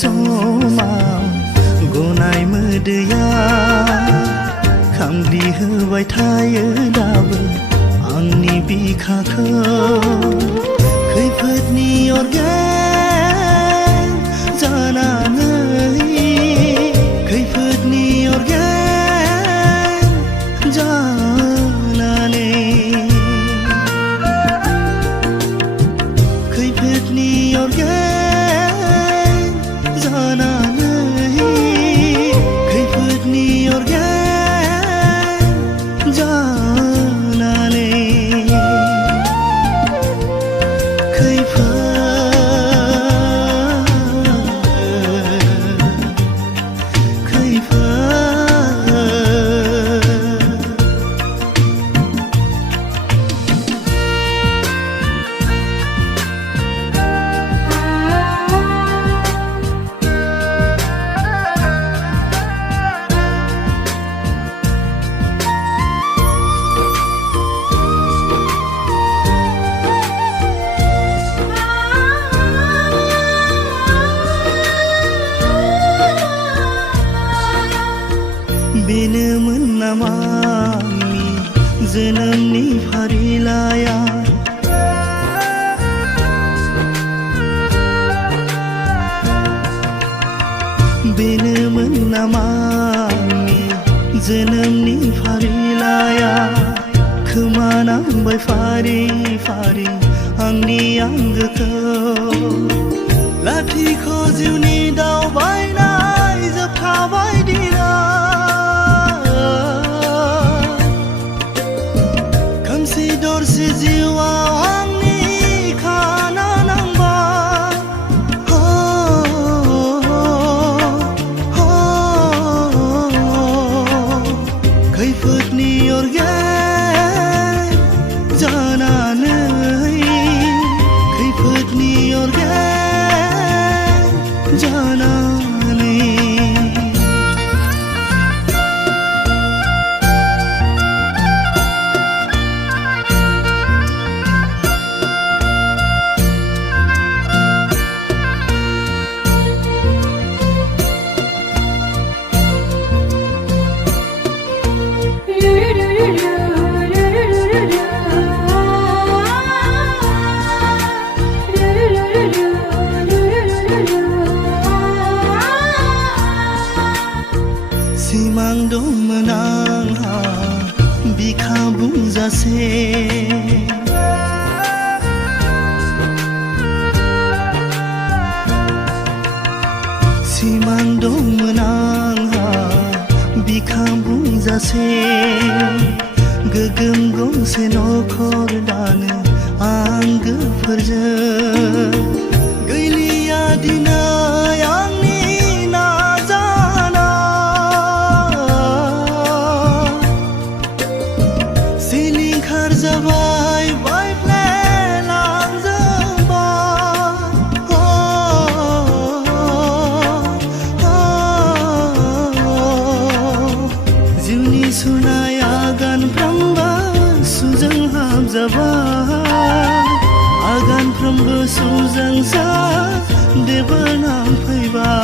समाव गनाय मोदैया खामग्लि होबाय थायो दाबो आंनि बिखाखौ खैफोदनि अरगें जानानै खैफोदनि अरगें जानानै खैफोदनि अरगें जानानै खैफोदनि अरगें जानानै बेनोमोन नामा आंनि जोनोमनि फारिलाइया बेनोमोन नामा आंनि जोनोमनि फारिलाइया खोमानांबाय फारि फारि आंनि आंगोखौ लाथिख' जिउनि दावबायनाय जोबखाबाय दिना खोमसि दरसि जिउआव आंनि खाना नांबाय खैफोदनि अरगें जानानै खैफोदनि अरगें जानानै सिमां दंमोन आंहा बिखा बुंजासे सिमां दंमोन आंहा बिखा बुंजासे गोगोम गंसे नखर दानो आंगोफोरजों गैलिया दिनै आंनि सिलिंखार जाबाय बायफ्लेलांजोबबाय जिउनि सुनाय आगानफ्रोमबो सुजों हाबजाबाय आगानफ्रोमबो सुजोंसो देबोनांफैबाय